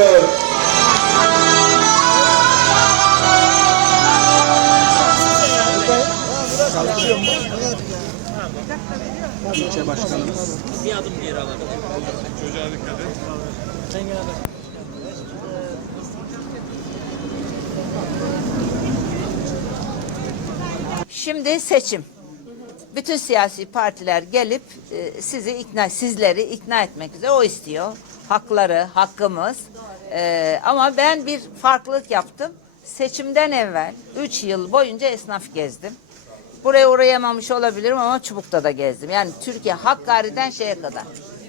ediyor. Şimdi seçim. Bütün siyasi partiler gelip e, sizi ikna, sizleri ikna etmek üzere o istiyor. Hakları, hakkımız. E, ama ben bir farklılık yaptım. Seçimden evvel 3 yıl boyunca esnaf gezdim. Buraya uğrayamamış olabilirim ama Çubuk'ta da gezdim. Yani Türkiye Hakkari'den şeye kadar,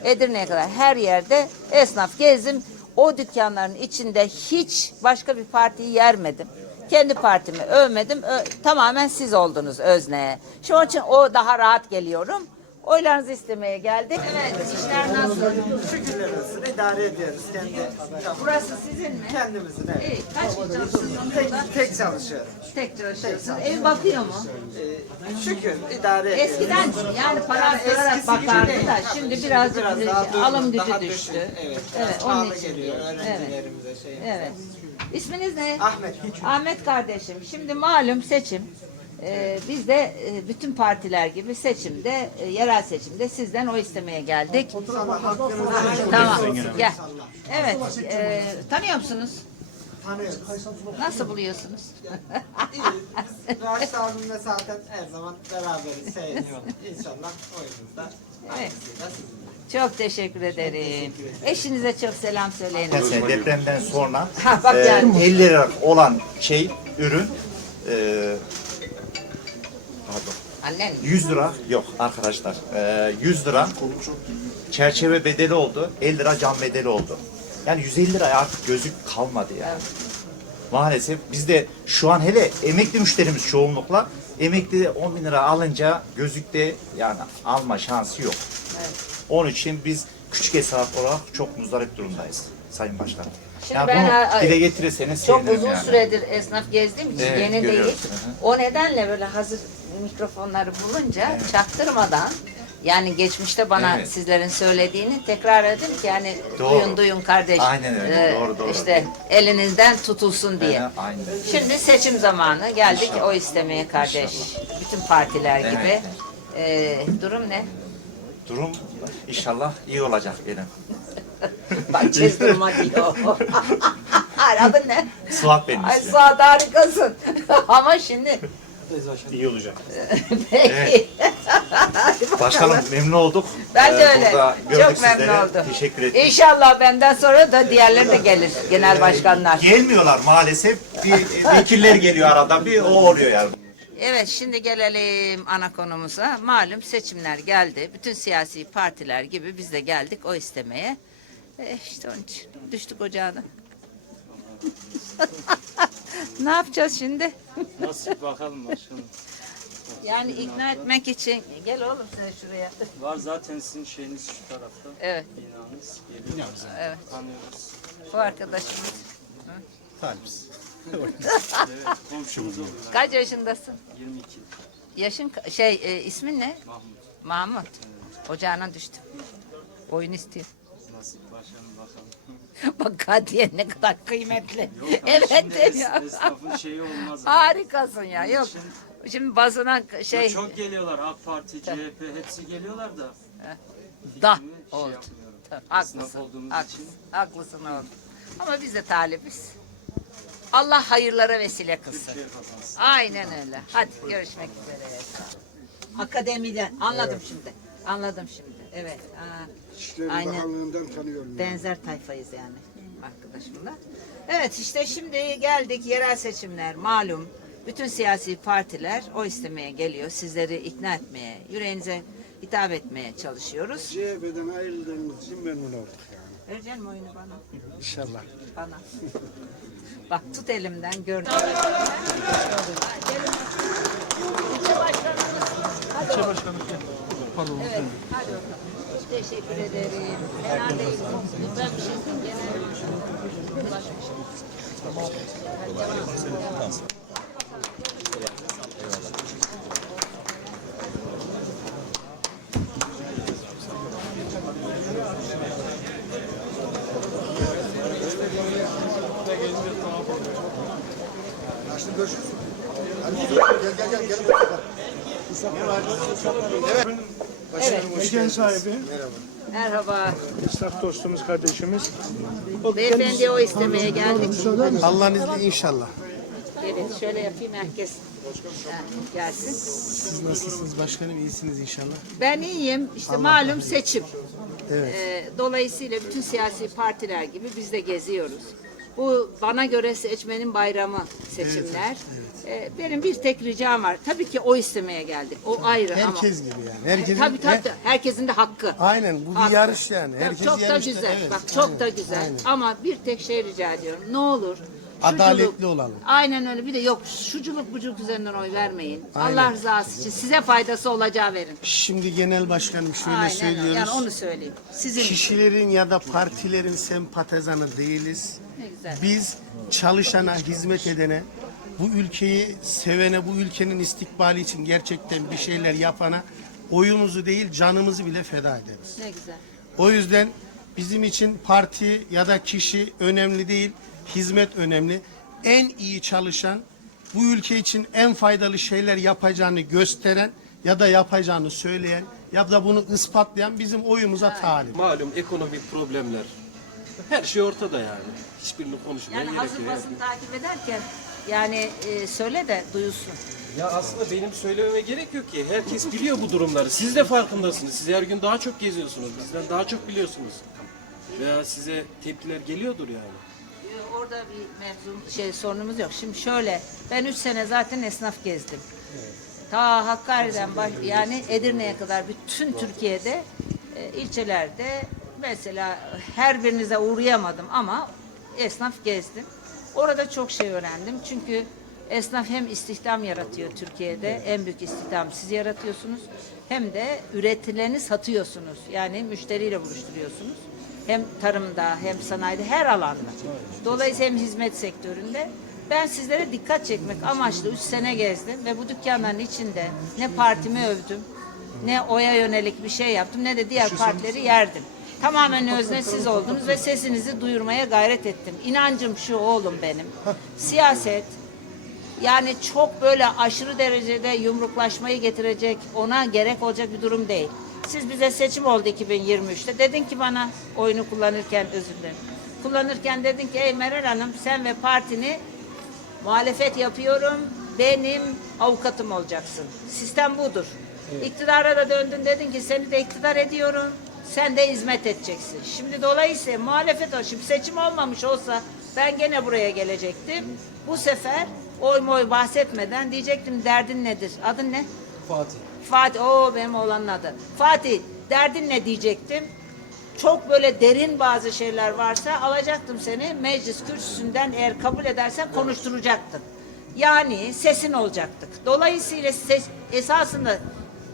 Edirne'ye kadar her yerde esnaf gezdim. O dükkanların içinde hiç başka bir partiyi yermedim. Kendi partimi övmedim. Ö- tamamen siz oldunuz özneye. Şu için o daha rahat geliyorum. Oylarınızı istemeye geldik. Evet, işler nasıl? Şükürler olsun idare ediyoruz kendi. Burası sizin mi? Kendimizin evet. İyi, kaç kişi çalışıyorsunuz Tek, burada? tek çalışıyorum. Tek çalışıyorsunuz. Ev bakıyor mu? Ee, şükür idare ediyoruz. Eskiden yani para Yani eskisi gibi bakardı değil. da şimdi biraz, Biraz daha durgun, alım gücü daha düştü. düşük. Evet, biraz Evet, onun pahalı için. geliyor Evet. öğrencilerimize şey. Evet. İsminiz ne? Ahmet. Ahmet kardeşim. Şimdi malum seçim. Ee, biz de e, bütün partiler gibi seçimde, e, yerel seçimde sizden oy istemeye geldik. Tamam. Gel. Evet. e, tanıyor musunuz? Nasıl buluyorsunuz? İyi. Raşit abimle zaten her zaman beraberiz, seyrediyoruz. İnşallah oyunuzda hayırlısıyla sizinle. Çok teşekkür ederim. Eşinize çok selam söyleyin. Mesela depremden sonra Ha, bak e, yani. 50 lira olan şey ürün e, Annen. 100 lira yok arkadaşlar e, 100 lira çerçeve bedeli oldu 50 lira cam bedeli oldu. Yani 150 liraya artık gözük kalmadı yani. Maalesef biz de şu an hele emekli müşterimiz çoğunlukla emekli 10 bin lira alınca gözükte yani alma şansı yok. Onun için biz küçük esnaf olarak çok muzdarip durumdayız Sayın Başkanım. Şimdi ya ben, bunu dile getirirseniz Çok uzun yani. süredir esnaf gezdiğim için Evet, yeni değil. görüyoruz. Hı hı. O nedenle böyle hazır mikrofonları bulunca çaktırmadan yani geçmişte bana Evet. sizlerin söylediğini tekrar edin ki yani Doğru. duyun duyun kardeş. Aynen öyle, doğru, doğru. İşte elinizden tutulsun diye. Hı, aynen. Şimdi seçim zamanı geldik o istemeye kardeş. Bütün partiler Evet. gibi. Ee, durum ne? Durum inşallah iyi olacak benim. Bak duruma diyor. Adın ne? Suat benim Ay ismim. Suat harikasın. Ama şimdi İyi olacak. peki. Evet. Başkanım memnun olduk. Ben de Ee, öyle. burada gördük Çok memnun sizleri. oldum. Teşekkür ederim. İnşallah benden sonra da diğerleri de gelir. Genel başkanlar. Gelmiyorlar maalesef. Bir vekiller geliyor arada bir o oluyor yani. Evet şimdi gelelim ana konumuza. Malum seçimler geldi. Bütün siyasi partiler gibi biz de geldik o istemeye. E işte onun için düştük ocağına. ne yapacağız şimdi? Nasıl bakalım başkanım. Yani ikna etmek için gel oğlum sen şuraya. Var zaten sizin şeyiniz şu tarafta. Evet. Binanız. Geliyoruz. Evet. Tanıyoruz. Bu arkadaşımız. Evet. Komşumuz oluyor. Kaç yaşındasın? 22. Yaşın şey e, ismin ne? Mahmut. Mahmut. Ocağına düştüm. Oyun istiyor. Başkanım. Bak Kadiye ne kadar kıymetli. Yok, evet şimdi es- ya. esnafın şeyi olmaz. ama. Harikasın ya. Yok. Şimdi basına şey Çok geliyorlar AK Parti, CHP hepsi geliyorlar da. da Fikrimi şey oldu. yapmıyorum. Tabii, Esnaf Haklısın. olduğumuz Haklısın. için. Haklısın oğlum. Ama biz de talibiz. Allah hayırlara vesile kılsın. Aynen öyle. Hadi görüşmek üzere. Akademiden anladım şimdi. Anladım şimdi. Evet. Aa, İçişleri Aynen. Bakanlığı'ndan tanıyorum. benzer tayfayız yani arkadaşımla. Evet işte şimdi geldik yerel seçimler malum. Bütün siyasi partiler o istemeye geliyor. Sizleri ikna etmeye, yüreğinize hitap etmeye çalışıyoruz. CHP'den ayrıldığımız için memnun olduk yani. Vereceksin mi oyunu bana? İnşallah. Bana. Bak tut elimden gör. Pardon. Evet, hadi bakalım. Teşekkür ederim. Herhalde ben bir şey genel Tamam. Tamam. Şimdi görüşürüz. Gel gel gel gel. Evet. Mekan sahibi, Merhaba. esnaf dostumuz, kardeşimiz. Beyefendi o istemeye geldik. Allah'ın izniyle inşallah. Evet şöyle yapayım herkes gelsin. Siz nasılsınız başkanım? İyisiniz inşallah. Ben iyiyim. İşte malum seçim. Ee, dolayısıyla bütün siyasi partiler gibi biz de geziyoruz. Bu bana göre seçmenin bayramı seçimler. Ee, benim bir tek ricam var. Tabii ki o istemeye geldik. O ayrı ama. Herkes gibi yani. Herkesin, tabii tabii. her- Herkesin de hakkı. Aynen bu bir Hakkı. yarış yani. Tabii, Herkes çok da yarışta, güzel. evet, Bak çok aynen, da güzel. aynen. Ama bir tek şey rica ediyorum. Ne olur. Adaletli şuculuk- olalım. Aynen öyle. Bir de yok şuculuk buculuk üzerinden oy vermeyin. Aynen. Allah rızası için size faydası olacağı verin. Şimdi genel başkanım şöyle Aynen söylüyoruz. Yani onu söyleyeyim. Sizin Kişilerin ya da partilerin sempatizanı değiliz. ne güzel. Biz çalışana, hizmet edene, bu ülkeyi sevene, bu ülkenin istikbali için gerçekten bir şeyler yapana oyumuzu değil canımızı bile feda ederiz. Ne güzel. O yüzden bizim için parti ya da kişi önemli değil, hizmet önemli. En iyi çalışan, bu ülke için en faydalı şeyler yapacağını gösteren ya da yapacağını söyleyen ya da bunu ispatlayan bizim oyumuza talip. Malum ekonomik problemler. Her şey ortada yani. Hiçbirini konuşmaya Yani gerek hazır yok. basın takip ederken yani e, söyle de duyulsun. Ya aslında benim söylememe gerek yok ki. Herkes biliyor bu durumları. Siz de farkındasınız. Siz her gün daha çok geziyorsunuz. Bizden daha çok biliyorsunuz. Veya size tepkiler geliyordur yani. Ee, Orada bir mevzu şey sorunumuz yok. Şimdi şöyle ben 3 sene zaten esnaf gezdim. Ta Hakkari'den baş, yani Edirne'ye kadar bütün Türkiye'de e, ilçelerde mesela her birinize uğrayamadım ama esnaf gezdim. Orada çok şey öğrendim. Çünkü esnaf hem istihdam yaratıyor Türkiye'de. En büyük istihdam siz yaratıyorsunuz. Hem de üretileni satıyorsunuz. Yani müşteriyle buluşturuyorsunuz. Hem tarımda hem sanayide her alanda. Dolayısıyla hem hizmet sektöründe. Ben sizlere dikkat çekmek amaçlı 3 sene gezdim ve bu dükkanların içinde ne partimi övdüm, ne oya yönelik bir şey yaptım, ne de diğer partileri yerdim. Tamamen özne siz oldunuz ve sesinizi duyurmaya gayret ettim. İnancım şu oğlum benim. Siyaset yani çok böyle aşırı derecede yumruklaşmayı getirecek, ona gerek olacak bir durum değil. Siz bize seçim oldu 2023'te. Dedin ki bana oyunu kullanırken özür dilerim. Kullanırken dedin ki ey Meral Hanım sen ve partini muhalefet yapıyorum. Benim avukatım olacaksın. Sistem budur. İktidara da döndün dedin ki seni de iktidar ediyorum. Sen de hizmet edeceksin. Şimdi dolayısıyla muhalefet o. Şimdi seçim olmamış olsa ben gene buraya gelecektim. Bu sefer oy moy bahsetmeden diyecektim derdin nedir? Adın ne? Fatih. Fatih. Oo benim oğlanın adı. Fatih derdin ne diyecektim? Çok böyle derin bazı şeyler varsa alacaktım seni meclis kürsüsünden eğer kabul edersen konuşturacaktın. Yani sesin olacaktık. Dolayısıyla ses, esasında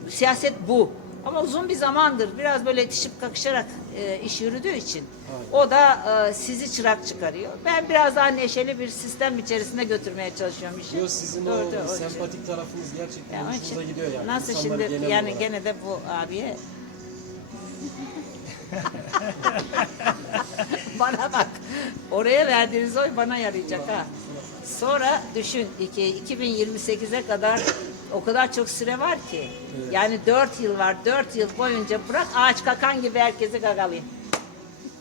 siyaset bu. Ama uzun bir zamandır biraz böyle itişip kakışarak e, iş yürüdüğü için o da e, sizi çırak çıkarıyor. Ben biraz daha neşeli bir sistem içerisinde götürmeye çalışıyorum işi. Yo sizin o onun için. sempatik tarafınız gerçekten Yani onun hoşunuza için gidiyor yani. Nasıl şimdi genel yani olarak. gene de bu abiye bana bak. Oraya verdiğiniz oy bana yarayacak ha. Sonra düşün iki, 2028'e kadar o kadar çok süre var ki. Yani 4 yıl var. 4 yıl boyunca bırak ağaç kakan gibi herkesi gagalayın.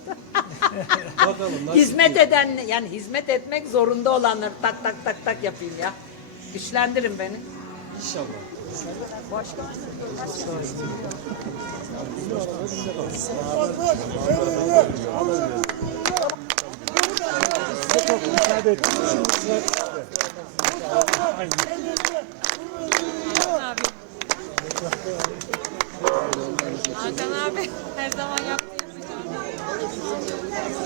Bakalım Hizmet eden yani hizmet etmek zorunda olanları tak tak tak tak yapayım ya. Güçlendirin beni. inşallah. Müsaade et. Hakan abi her zaman yaptığı yapacağım. Şey.